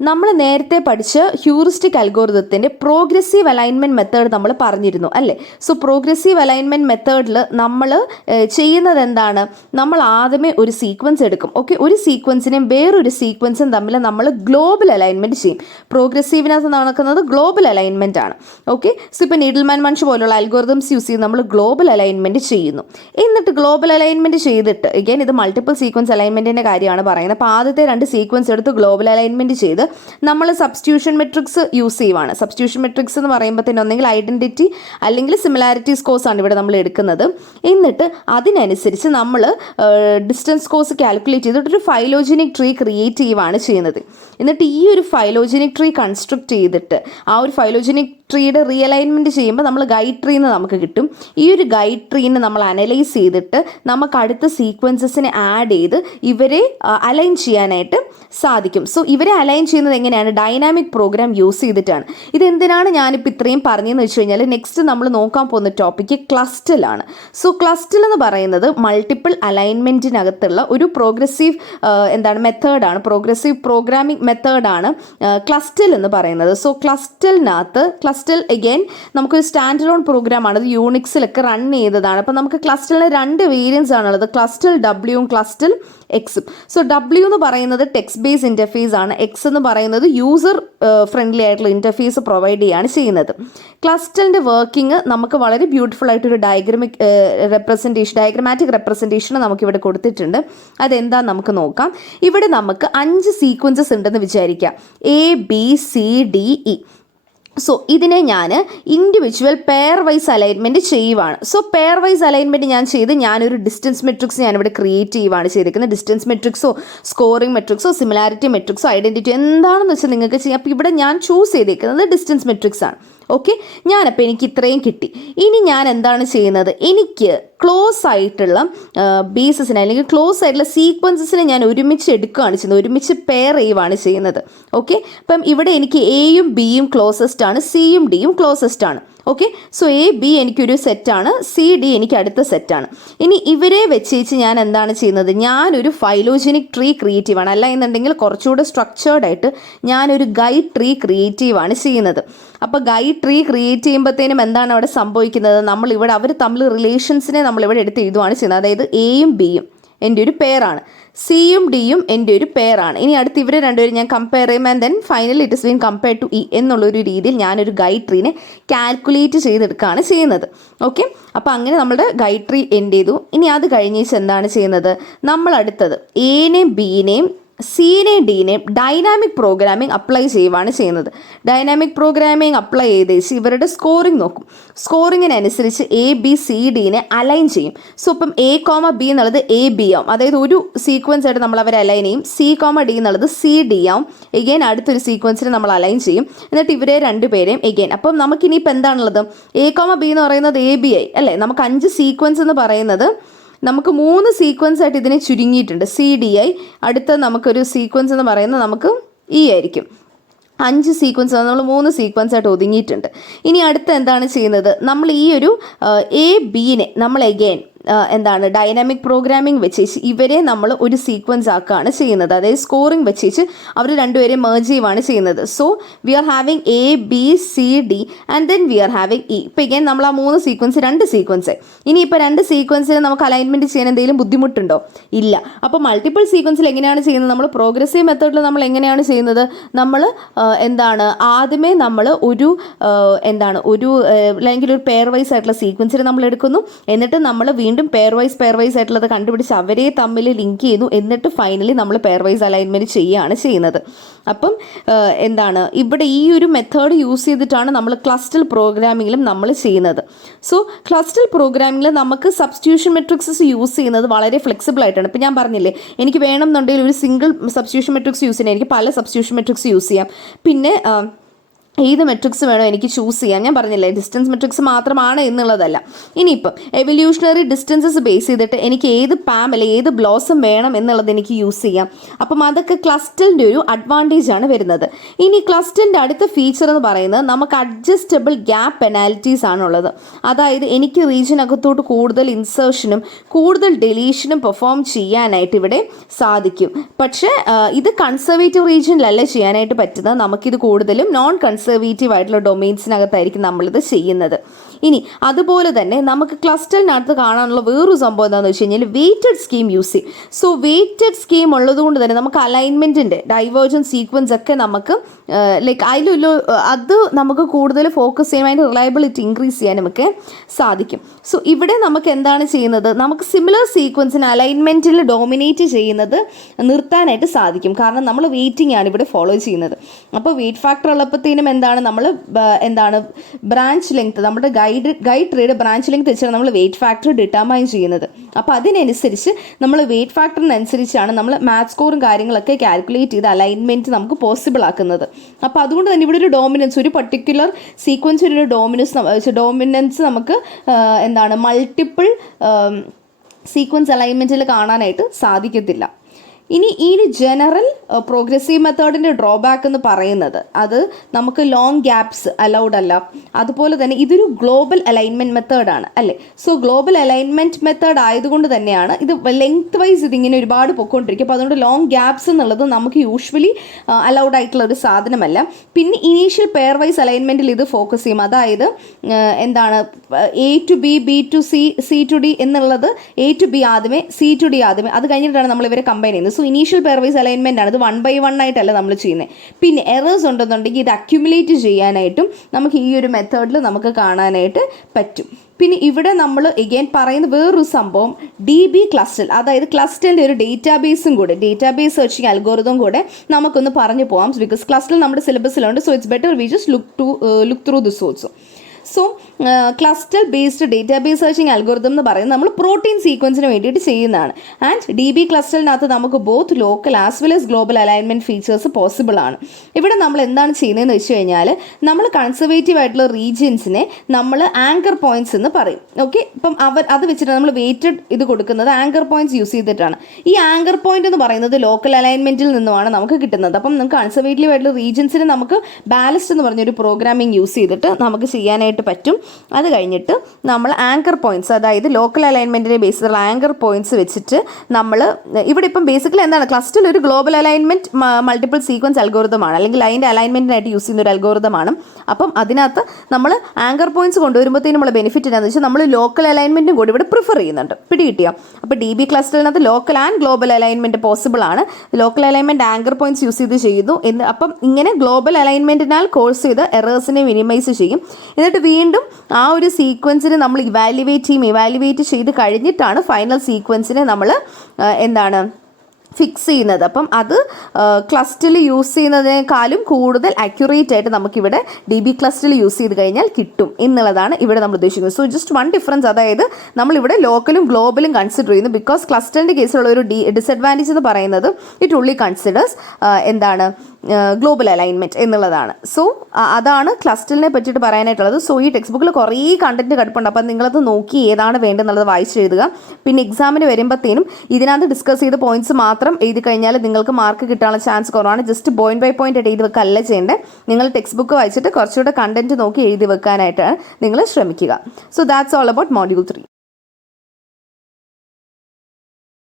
നമ്മൾ നേരത്തെ പഠിച്ച ഹ്യൂറിസ്റ്റിക് അൽഗോരിതത്തിൻ്റെ പ്രോഗ്രസീവ് അലൈൻമെൻറ്റ് മെത്തേഡ് നമ്മൾ പറഞ്ഞിരുന്നു അല്ലേ. സോ പ്രോഗ്രസീവ് അലൈൻമെൻറ്റ് മെത്തേഡിൽ നമ്മൾ ചെയ്യുന്നത് എന്താണ്, നമ്മൾ ആദ്യമേ ഒരു സീക്വൻസ് എടുക്കും. ഓക്കെ, ഒരു സീക്വൻസിനെയും വേറൊരു സീക്വൻസും തമ്മിൽ നമ്മൾ ഗ്ലോബൽ അലൈൻമെൻറ്റ് ചെയ്യും. പ്രോഗ്രസീവിനകത്ത് നടക്കുന്നത് ഗ്ലോബൽ അലൈൻമെൻറ്റ് ആണ്. ഓക്കെ, സോ ഇപ്പോൾ നീഡിൽമാൻ മഞ്ച് പോലുള്ള അൽഗോരിതംസ് യൂസ് ചെയ്ത് നമ്മൾ ഗ്ലോബൽ അലൈൻമെൻറ്റ് ചെയ്യുന്നു. എന്നിട്ട് ഗ്ലോബൽ അലൈൻമെൻറ്റ് ചെയ്തിട്ട് അഗൈൻ ഇത് മൾട്ടിപ്പിൾ സീക്വൻസ് അലൈൻമെൻറ്റിൻ്റെ കാര്യമാണ് പറയുന്നത്. അപ്പോൾ ആദ്യത്തെ 2 സീക്വൻസ് എടുത്ത് ഗ്ലോബൽ അലൈൻമെൻറ്റ് ചെയ്ത് നമ്മൾ സബ്സ്റ്റിറ്റ്യൂഷൻ മെട്രിക്സ് യൂസ് ചെയ്യുവാണ്. സബ്സ്റ്റിറ്റ്യൂഷൻ മെട്രിക്സ് എന്ന് പറയുമ്പോൾ തന്നെ ഒന്നെങ്കിൽ ഐഡൻറ്റിറ്റി അല്ലെങ്കിൽ സിമിലാരിറ്റി സ്കോഴ്സ് ആണ് ഇവിടെ നമ്മൾ എടുക്കുന്നത്. എന്നിട്ട് അതിനനുസരിച്ച് നമ്മൾ ഡിസ്റ്റൻസ് സ്കോഴ്സ് കാൽക്കുലേറ്റ് ചെയ്തിട്ട് ഒരു ഫൈലോജനിക് ട്രീ ക്രിയേറ്റ് ചെയ്യുവാണ് ചെയ്യുന്നത്. എന്നിട്ട് ഈ ഒരു ഫൈലോജനിക് ട്രീ കൺസ്ട്രക്ട് ചെയ്തിട്ട് ആ ഒരു ഫൈലോജനിക് ട്രീയുടെ റീഅലൈൻമെൻറ്റ് ചെയ്യുമ്പോൾ നമ്മൾ ഗൈഡ് ട്രീന്ന് നമുക്ക് കിട്ടും. ഈ ഒരു ഗൈഡ് ട്രീനെ നമ്മൾ അനലൈസ് ചെയ്തിട്ട് നമുക്ക് അടുത്ത സീക്വൻസസിനെ ആഡ് ചെയ്ത് ഇവരെ അലൈൻ ചെയ്യാനായിട്ട് സാധിക്കും. സോ ഇവരെ അലൈൻ ചെയ്യുന്നത് എങ്ങനെയാണ്, ഡൈനാമിക് പ്രോഗ്രാം യൂസ് ചെയ്തിട്ടാണ്. ഇതെന്തിനാണ് ഞാനിപ്പോൾ ഇത്രയും പറഞ്ഞതെന്ന് വെച്ച് കഴിഞ്ഞാൽ നെക്സ്റ്റ് നമ്മൾ നോക്കാൻ പോകുന്ന ടോപ്പിക്ക് ക്ലസ്റ്റലാണ്. സോ ക്ലസ്റ്റൽ എന്ന് പറയുന്നത് മൾട്ടിപ്പിൾ അലൈൻമെൻറ്റിനകത്തുള്ള ഒരു പ്രോഗ്രസീവ് മെത്തേഡാണ്, പ്രോഗ്രസീവ് പ്രോഗ്രാമിംഗ് മെത്തേഡാണ് ക്ലസ്റ്റൽ എന്ന് പറയുന്നത്. സോ ക്ലസ്റ്റൽ അഗൈൻ നമുക്കൊരു സ്റ്റാൻഡ് അലോൺ പ്രോഗ്രാമാണ്. അത് യൂണിക്സിലൊക്കെ റൺ ചെയ്തതാണ്. അപ്പോൾ നമുക്ക് ക്ലസ്റ്റലിന് 2 വേരിയൻസ് ആണുള്ളത്, ക്ലസ്റ്റൽ ഡബ്ല്യൂവും ക്ലസ്റ്റൽ എക്സും. സോ ഡബ്ല്യു എന്ന് പറയുന്നത് ടെക്സ്റ്റ് ബേസ് ഇൻ്റർഫേസ് ആണ്, എക്സ് എന്ന് പറയുന്നത് യൂസർ ഫ്രണ്ട്ലി ആയിട്ടുള്ള ഇൻ്റർഫേസ് പ്രൊവൈഡ് ചെയ്യുകയാണ് ചെയ്യുന്നത്. ക്ലസ്റ്റലിൻ്റെ വർക്കിംഗ് നമുക്ക് വളരെ ബ്യൂട്ടിഫുൾ ആയിട്ടൊരു ഡയഗ്രമാറ്റിക് റെപ്രസെൻറ്റേഷൻ നമുക്കിവിടെ കൊടുത്തിട്ടുണ്ട്. അതെന്താണെന്ന് നമുക്ക് നോക്കാം. ഇവിടെ നമുക്ക് 5 സീക്വൻസസ് ഉണ്ടെന്ന് വിചാരിക്കാം, A B C D E. So ഇതിനെ ഞാൻ ഇൻഡിവിജ്വൽ പെയർ വൈസ് അലൈൻമെൻറ്റ് ചെയ്യുവാണ്. സോ പെയർ വൈസ് അലൈൻമെൻറ്റ് ഞാൻ ചെയ്ത് ഞാനൊരു ഡിസ്റ്റൻസ് മെട്രിക്സ് ഞാനിവിടെ ക്രിയേറ്റ് ചെയ്യുവാണ് ചെയ്തിരിക്കുന്നത്. ഡിസ്റ്റൻസ് മെട്രിക്സോ സ്കോറിംഗ് മെട്രിക്സോ സിമിലാരിറ്റി മെട്രിക്സോ ഐഡൻറ്റിറ്റി എന്താണെന്ന് വെച്ചാൽ നിങ്ങൾക്ക് ചെയ്യാം. അപ്പോൾ ഇവിടെ ഞാൻ ചൂസ് ചെയ്തിരിക്കുന്നത് ഡിസ്റ്റൻസ് മെട്രിക്സ് ആണ്. ഓക്കെ, ഞാനപ്പോൾ എനിക്ക് ഇത്രയും കിട്ടി. ഇനി ഞാൻ എന്താണ് ചെയ്യുന്നത്, എനിക്ക് ക്ലോസ് ആയിട്ടുള്ള ബേസിസിനെ അല്ലെങ്കിൽ ക്ലോസ് ആയിട്ടുള്ള സീക്വൻസസിനെ ഞാൻ ഒരുമിച്ച് എടുക്കുകയാണ് ചെയ്യുന്നത്, ഒരുമിച്ച് പെയർ ചെയ്യുവാണ് ചെയ്യുന്നത്. ഓക്കെ, അപ്പം ഇവിടെ എനിക്ക് എയും ബിയും ക്ലോസസ്റ്റ് ആണ്, സിയും ഡിയും ക്ലോസസ്റ്റ് ആണ്. ഓക്കെ, സോ എ ബി എനിക്കൊരു സെറ്റാണ്, സി ഡി എനിക്ക് അടുത്ത സെറ്റാണ്. ഇനി ഇവരെ വെച്ചേച്ച് ഞാൻ എന്താണ് ചെയ്യുന്നത്, ഞാനൊരു ഫൈലോജനിക് ട്രീ ക്രിയേറ്റീവാണ്, അല്ല എന്നുണ്ടെങ്കിൽ കുറച്ചുകൂടെ സ്ട്രക്ചേർഡ് ആയിട്ട് ഞാനൊരു ഗൈഡ് ട്രീ ക്രിയേറ്റീവാണ് ചെയ്യുന്നത്. അപ്പോൾ ഗൈഡ് ട്രീ ക്രിയേറ്റ് ചെയ്യുമ്പോഴത്തേനും എന്താണ് അവിടെ സംഭവിക്കുന്നത്, നമ്മളിവിടെ അവർ തമ്മിൽ റിലേഷൻസിനെ നമ്മളിവിടെ എടുത്ത് എഴുതുകയാണ് ചെയ്യുന്നത്. അതായത് എയും ബിയും എൻ്റെ ഒരു പെയറാണ്, സിയും ഡിയും എൻ്റെ ഒരു പെയറാണ്. ഇനി അടുത്ത് ഇവരെ രണ്ടുപേരും ഞാൻ കമ്പയർ ചെയ്യും and then finally it is been compared to E എന്നുള്ളൊരു രീതിയിൽ ഞാനൊരു ഗൈഡ് ട്രീനെ കാൽക്കുലേറ്റ് ചെയ്തെടുക്കുകയാണ് ചെയ്യുന്നത്. ഓക്കെ, അപ്പോൾ അങ്ങനെ നമ്മുടെ ഗൈഡ് ട്രീ എൻഡ് ചെയ്തു. ഇനി അത് കഴിഞ്ഞേച്ച് എന്താണ് ചെയ്യുന്നത്, നമ്മൾ അടുത്തത് എനെയും ബിനെയും സിനെയും ഡിനെയും ഡൈനാമിക് പ്രോഗ്രാമിംഗ് അപ്ലൈ ചെയ്യുവാണ് ചെയ്യുന്നത്. ഡൈനാമിക് പ്രോഗ്രാമിംഗ് അപ്ലൈ ചെയ്തേച്ച് ഇവരുടെ സ്കോറിംഗ് നോക്കും. സ്കോറിങ്ങിനനുസരിച്ച് എ ബി സി ഡിനെ അലൈൻ ചെയ്യും. സോ ഇപ്പം എ കോമ ബി എന്നുള്ളത് എ ബി ആവും, അതായത് ഒരു സീക്വൻസ് ആയിട്ട് നമ്മൾ അവരെ അലൈൻ ചെയ്യും. സി കോമ ഡി എന്നുള്ളത് സി ഡി ആവും, എഗെയിൻ അടുത്തൊരു സീക്വൻസിന് നമ്മൾ അലൈൻ ചെയ്യും. എന്നിട്ട് ഇവരെ രണ്ടുപേരെയും എഗെയിൻ. അപ്പം നമുക്കിനിയിപ്പോൾ എന്താണുള്ളത്, എ കോമ ബി എന്ന് പറയുന്നത് എ ബി ആയി അല്ലേ. നമുക്ക് 5 സീക്വൻസ് എന്ന് പറയുന്നത് നമുക്ക് 3 സീക്വൻസ് ആയിട്ട് ഇതിനെ ചുരുങ്ങിയിട്ടുണ്ട്, സി ഡി ഐ. അടുത്ത നമുക്കൊരു സീക്വൻസ് എന്ന് പറയുന്നത് നമുക്ക് ഇ ആയിരിക്കും. 5 സീക്വൻസ് നമ്മൾ 3 സീക്വൻസ് ആയിട്ട് ഒതുങ്ങിയിട്ടുണ്ട്. ഇനി അടുത്ത എന്താണ് ചെയ്യുന്നത്, നമ്മൾ ഈ ഒരു എ ബിനെ നമ്മൾ എഗെയിൻ ഡൈനാമിക് പ്രോഗ്രാമിംഗ് വെച്ചേച്ച് ഇവരെ നമ്മൾ ഒരു സീക്വൻസ് ആക്കുകയാണ് ചെയ്യുന്നത്. അതായത് സ്കോറിംഗ് വെച്ചേച്ച് അവർ രണ്ടുപേരെയും മേർജ് ചെയ്യുവാണ് ചെയ്യുന്നത്. So we are having A B C D and then we are having E. ഇപ്പോൾ ഇങ്ങനെ നമ്മൾ ആ 3 സീക്വൻസ് 2 സീക്വൻസ്. ഇനി ഇപ്പോൾ 2 സീക്വൻസിന് നമുക്ക് അലൈൻമെൻറ്റ് ചെയ്യാൻ എന്തെങ്കിലും ബുദ്ധിമുട്ടുണ്ടോ, ഇല്ല. അപ്പോൾ മൾട്ടിപ്പിൾ സീക്വൻസിൽ എങ്ങനെയാണ് ചെയ്യുന്നത്, നമ്മൾ പ്രോഗ്രസീവ് മെത്തേഡിൽ നമ്മൾ എങ്ങനെയാണ് ചെയ്യുന്നത്, നമ്മൾ ആദ്യമേ നമ്മൾ ഒരു അല്ലെങ്കിൽ ഒരു പെയർ വൈസ് ആയിട്ടുള്ള സീക്വൻസിന് നമ്മൾ എടുക്കുന്നു. എന്നിട്ട് നമ്മൾ വീണ്ടും പെയർ വൈസ് ആയിട്ടുള്ളത് കണ്ടുപിടിച്ച് അവരെ തമ്മിൽ ലിങ്ക് ചെയ്യുന്നു. എന്നിട്ട് ഫൈനലി നമ്മൾ പെയർ വൈസ് അലൈൻമെൻറ്റ് ചെയ്യുകയാണ് ചെയ്യുന്നത്. അപ്പം ഇവിടെ ഈ ഒരു മെത്തേഡ് യൂസ് ചെയ്തിട്ടാണ് നമ്മൾ ക്ലസ്റ്റൽ പ്രോഗ്രാമിങ്ങിലും നമ്മൾ ചെയ്യുന്നത്. സോ ക്ലസ്റ്റൽ പ്രോഗ്രാമിങ്ങിൽ നമുക്ക് സബ്സ്റ്റിറ്റ്യൂഷൻ മെട്രിക്സസ് യൂസ് ചെയ്യുന്നത് വളരെ ഫ്ലെക്സിബിൾ ആയിട്ടാണ്. ഇപ്പം ഞാൻ പറഞ്ഞില്ലേ, എനിക്ക് വേണമെന്നുണ്ടെങ്കിൽ ഒരു സിംഗിൾ സബ്സ്റ്റിറ്റ്യൂഷൻ മെട്രിക്സ് യൂസ് ചെയ്യാൻ, എനിക്ക് പല സബ്സ്റ്റിറ്റ്യൂഷൻ മെട്രിക്സ് യൂസ് ചെയ്യാം. പിന്നെ ഏത് മെട്രിക്സ് വേണോ എനിക്ക് ചൂസ് ചെയ്യാം. ഞാൻ പറഞ്ഞില്ലേ ഡിസ്റ്റൻസ് മെട്രിക്സ് മാത്രമാണ് എന്നുള്ളതല്ല. ഇനിയിപ്പം എവല്യൂഷണറി ഡിസ്റ്റൻസസ് ബേസ് ചെയ്തിട്ട് എനിക്ക് ഏത് പാം അല്ലെ ഏത് ബ്ലോസം വേണം എന്നുള്ളത് എനിക്ക് യൂസ് ചെയ്യാം. അപ്പം അതൊക്കെ ക്ലസ്റ്ററിൻ്റെ ഒരു അഡ്വാൻറ്റേജ് ആണ് വരുന്നത്. ഇനി ക്ലസ്റ്ററിൻ്റെ അടുത്ത ഫീച്ചർ എന്ന് പറയുന്നത് നമുക്ക് അഡ്ജസ്റ്റബിൾ ഗ്യാപ്പ് പെനാൽറ്റീസ് ആണുള്ളത്. അതായത് എനിക്ക് റീജിയനകത്തോട്ട് കൂടുതൽ ഇൻസേർഷനും കൂടുതൽ ഡെലീഷനും പെർഫോം ചെയ്യാനായിട്ട് ഇവിടെ സാധിക്കും. പക്ഷേ ഇത് കൺസർവേറ്റീവ് റീജിയനിലല്ല ചെയ്യാനായിട്ട് പറ്റുന്നത്. നമുക്കിത് കൂടുതലും നോൺ കൺസർവേറ്റീവ് ആയിട്ടുള്ള ഡൊമെയിൻസിനകത്തായിരിക്കും നമ്മളിത് ചെയ്യുന്നത്. ഇനി അതുപോലെ തന്നെ നമുക്ക് ക്ലസ്റ്ററിനകത്ത് കാണാനുള്ള വേറൊരു സംഭവം എന്താണെന്ന് വെച്ച് കഴിഞ്ഞാൽ വെയ്റ്റഡ് സ്കീം യൂസ് ചെയ്യും. സോ വെയ്റ്റഡ് സ്കീം ഉള്ളതുകൊണ്ട് തന്നെ നമുക്ക് അലൈൻമെൻറ്റിൻ്റെ ഡൈവേർജൻസ് സീക്വൻസ് ഒക്കെ നമുക്ക് ലൈക്ക് അതിലുള്ള അത് നമുക്ക് കൂടുതൽ ഫോക്കസ് ചെയ്യാൻ അതിൻ്റെ റിലയബിലിറ്റി ഇൻക്രീസ് ചെയ്യാനുമൊക്കെ സാധിക്കും. സോ ഇവിടെ നമുക്ക് എന്താണ് ചെയ്യുന്നത്, നമുക്ക് സിമിലർ സീക്വൻസിന് അലൈൻമെൻറ്റിൽ ഡോമിനേറ്റ് ചെയ്യുന്നത് നിർത്താനായിട്ട് സാധിക്കും. കാരണം നമ്മൾ വെയിറ്റിംഗ് ആണ് ഇവിടെ ഫോളോ ചെയ്യുന്നത്. അപ്പോൾ വെയിറ്റ് ഫാക്ടർ ഉള്ളപ്പോഴത്തേനും എന്താണ് നമ്മൾ ബ്രാഞ്ച് ലെങ്ത് നമ്മുടെ ഗൈഡ് ട്രീയുടെ ബ്രാഞ്ച് ലെങ്ത് വെച്ചാണ് നമ്മൾ വെയിറ്റ് ഫാക്ടർ ഡിറ്റർമൈൻ ചെയ്യുന്നത്. അപ്പോൾ അതിനനുസരിച്ച് നമ്മൾ വെയിറ്റ് ഫാക്ടറിനനുസരിച്ചാണ് നമ്മൾ മാത്സ് സ്കോറും കാര്യങ്ങളൊക്കെ കാൽക്കുലേറ്റ് ചെയ്ത് അലൈൻമെൻറ്റ് നമുക്ക് പോസിബിൾ ആക്കുന്നത്. അപ്പോൾ അതുകൊണ്ട് തന്നെ ഇവിടെ ഒരു ഡോമിനൻസ്, ഒരു പർട്ടിക്കുലർ സീക്വൻസിൻ്റെ ഒരു ഡോമിനൻസ് നമുക്ക് എന്താണ് മൾട്ടിപ്പിൾ സീക്വൻസ് അലൈൻമെൻറ്റിൽ കാണാനായിട്ട് സാധിക്കത്തില്ല. ഇനി ഈ ഒരു ജനറൽ പ്രോഗ്രസീവ് മെത്തേഡിൻ്റെ ഡ്രോബാക്ക് എന്ന് പറയുന്നത് അത് നമുക്ക് ലോങ് ഗ്യാപ്സ് അലൗഡ് അല്ല. അതുപോലെ തന്നെ ഇതൊരു ഗ്ലോബൽ അലൈൻമെൻറ്റ് മെത്തേഡാണ് അല്ലേ. സോ ഗ്ലോബൽ അലൈൻമെൻറ്റ് മെത്തേഡ് ആയതുകൊണ്ട് തന്നെയാണ് ഇത് ലെങ്ത് വൈസ് ഇതിങ്ങനെ ഒരുപാട് പൊയ്ക്കൊണ്ടിരിക്കും. അപ്പോൾ അതുകൊണ്ട് ലോങ് ഗ്യാപ്സ് എന്നുള്ളത് നമുക്ക് യൂഷ്വലി അലൗഡ് ആയിട്ടുള്ള ഒരു സാധനമല്ല. പിന്നെ ഇനീഷ്യൽ പെയർ വൈസ് അലൈൻമെൻറ്റിൽ ഇത് ഫോക്കസ് ചെയ്യും. അതായത് എന്താണ് A to B, B to C, C to D എന്നുള്ളത് എ ടു ബി ആദ്യമേ സി ടു ഡി ആദ്യമേ, അത് കഴിഞ്ഞിട്ടാണ് നമ്മൾ ഇവരെ കമ്പൈൻ ചെയ്യുന്നത്. So initial pairwise alignment ആണ്. ഇത് 1 by 1 ആയിട്ടല്ല നമ്മൾ ചെയ്യുന്നത്. പിന്നെ എറേഴ്സ് ഉണ്ടെന്നുണ്ടെങ്കിൽ ഇത് അക്യുമുലേറ്റ് ചെയ്യാനായിട്ടും നമുക്ക് ഈ ഒരു മെത്തേഡിൽ നമുക്ക് കാണാനായിട്ട് പറ്റും. പിന്നെ ഇവിടെ നമ്മൾ എഗെയിൻ പറയുന്ന വേറൊരു സംഭവം DB ക്ലസ്റ്റർ, അതായത് ക്ലസ്റ്ററിൻ്റെ ഒരു ഡേറ്റാബേസും കൂടെ, ഡേറ്റാബേസ് സെർച്ചിങ് അൽഗോരിതം കൂടെ നമുക്കൊന്ന് പറഞ്ഞു പോകാം. ബിക്കോസ് ക്ലസ്റ്റർ നമ്മുടെ സിലബസിലുണ്ട്. So it's better we just look through this also. So cluster based database searching algorithm എന്ന് പറയുന്നത് നമ്മൾ പ്രോട്ടീൻ സീക്വൻസിന് വേണ്ടിയിട്ട് ചെയ്യുന്നതാണ്. ആൻഡ് DB ക്ലസ്റ്ററിനകത്ത് നമുക്ക് both local as well as global alignment features possible ആണ്. ഇവിടെ നമ്മൾ എന്താണ് ചെയ്യുന്നതെന്ന് വെച്ച് കഴിഞ്ഞാൽ നമ്മൾ കൺസർവേറ്റീവ് ആയിട്ടുള്ള റീജിയൻസിനെ നമ്മൾ ആങ്കർ പോയിന്റ്സ് എന്ന് പറയും. ഓക്കെ, ഇപ്പം അത് വെച്ചിട്ട് നമ്മൾ വെയ്റ്റഡ് ഇത് കൊടുക്കുന്നത് ആങ്കർ പോയിന്റ്സ് യൂസ് ചെയ്തിട്ടാണ്. ഈ ആങ്കർ പോയിന്റ് എന്ന് പറയുന്നത് ലോക്കൽ അലൈൻമെൻറ്റിൽ നിന്നുമാണ് നമുക്ക് കിട്ടുന്നത്. അപ്പം നമുക്ക് കൺസർവേറ്റീവ് ആയിട്ടുള്ള റീജിയൻസിന് നമുക്ക് ബാലസ്റ്റ് എന്ന് പറഞ്ഞൊരു പ്രോഗ്രാമിംഗ് യൂസ് ചെയ്തിട്ട് നമുക്ക് ചെയ്യാനായിട്ട് പറ്റും. അത് കഴിഞ്ഞിട്ട് നമ്മൾ ആങ്കർ പോയിന്റ്സ്, അതായത് ലോക്കൽ അലൈൻമെൻറ്റിനെ ബേസ് ചെയ്തുള്ള ആങ്കർ പോയിന്റ്സ് വെച്ചിട്ട് നമ്മൾ ഇവിടെ ഇപ്പം ബേസിക്കലി എന്താണ് ക്ലസ്റ്ററിൽ ഒരു ഗ്ലോബൽ അലൈൻമെൻറ്റ് മൾട്ടിപ്പിൾ സീക്വൻസ് അൽഗോരിതമാണ്, അല്ലെങ്കിൽ അതിൻ്റെ അലൈൻമെൻറ്റിനായിട്ട് യൂസ് ചെയ്യുന്ന ഒരു അൽഗോരിതമാണ്. അപ്പം അതിനകത്ത് നമ്മൾ ആങ്കർ പോയിന്റ്സ് കൊണ്ടുവരുമ്പോഴത്തേനും ഉള്ള ബെനിഫിറ്റ് എന്താണെന്ന് വെച്ചാൽ നമ്മൾ ലോക്കൽ അലൈൻമെൻറ്റും കൂടി ഇവിടെ പ്രിഫർ ചെയ്യുന്നുണ്ട്. പിടികിട്ടിയോ? അപ്പോൾ DB ക്ലസ്റ്ററിനകത്ത് local and global alignment possible ആണ്. Local alignment anchor points use ചെയ്ത് ചെയ്യുന്നു എന്ന്. അപ്പം ഇങ്ങനെ ഗ്ലോബൽ അലൈൻമെൻറ്റിനാൽ കോഴ്സ് ചെയ്ത് എറേഴ്സിനെ മിനിമൈസ് ചെയ്യും. എന്നിട്ട് വീണ്ടും ആ ഒരു സീക്വൻസിനെ നമ്മൾ ഇവാലുവേറ്റ് ചെയ്ത് കഴിഞ്ഞിട്ടാണ് ഫൈനൽ സീക്വൻസിനെ നമ്മൾ എന്താണ് ഫിക്സ് ചെയ്യുന്നത്. അപ്പം അത് ക്ലസ്റ്ററിൽ യൂസ് ചെയ്യുന്നതിനേക്കാളും കൂടുതൽ അക്യുറേറ്റ് ആയിട്ട് നമുക്കിവിടെ DB ക്ലസ്റ്ററിൽ യൂസ് ചെയ്ത് കഴിഞ്ഞാൽ കിട്ടും എന്നുള്ളതാണ് ഇവിടെ നമ്മൾ ഉദ്ദേശിക്കുന്നത്. സോ ജസ്റ്റ് വൺ ഡിഫറൻസ്, അതായത് നമ്മളിവിടെ ലോക്കലും ഗ്ലോബലും കൺസിഡർ ചെയ്യുന്നു. ബിക്കോസ് ക്ലസ്റ്ററിൻ്റെ കേസിലുള്ള ഒരു ഡിസഡ്വാൻറ്റേജ് എന്ന് പറയുന്നത് ഇറ്റ് ഓൺലി കൺസിഡേഴ്സ് എന്താണ് ഗ്ലോബൽ അലൈൻമെൻറ്റ് എന്നുള്ളതാണ്. സോ അതാണ് ക്ലസ്റ്ററിനെ പറ്റിയിട്ട് പറയാനായിട്ടുള്ളത്. സോ ഈ ടെക്സ്റ്റ് ബുക്കിൽ കുറേ കണ്ടൻറ്റ് കിടപ്പുണ്ട്. അപ്പം നിങ്ങളത് നോക്കി ഏതാണ് വേണ്ടതെന്നുള്ളത് വായിച്ച് എഴുതുക. പിന്നെ എക്സാമിന് വരുമ്പോഴത്തേനും ഇതിനകത്ത് ഡിസ്കസ് ചെയ്ത പോയിന്റ്സ് മാത്രം എഴുതി കഴിഞ്ഞാൽ നിങ്ങൾക്ക് മാർക്ക് കിട്ടാനുള്ള ചാൻസ് കുറവാണ്. ജസ്റ്റ് പോയിന്റ് ബൈ പോയിന്റ് ആയിട്ട് എഴുതി വെക്കല്ല ചെയ്യേണ്ടത്. നിങ്ങൾ ടെക്സ്റ്റ് ബുക്ക് വായിച്ചിട്ട് കുറച്ചുകൂടെ കണ്ടൻറ്റ് നോക്കി എഴുതി വെക്കാനായിട്ടാണ് നിങ്ങൾ ശ്രമിക്കുക. So that's all about module 3.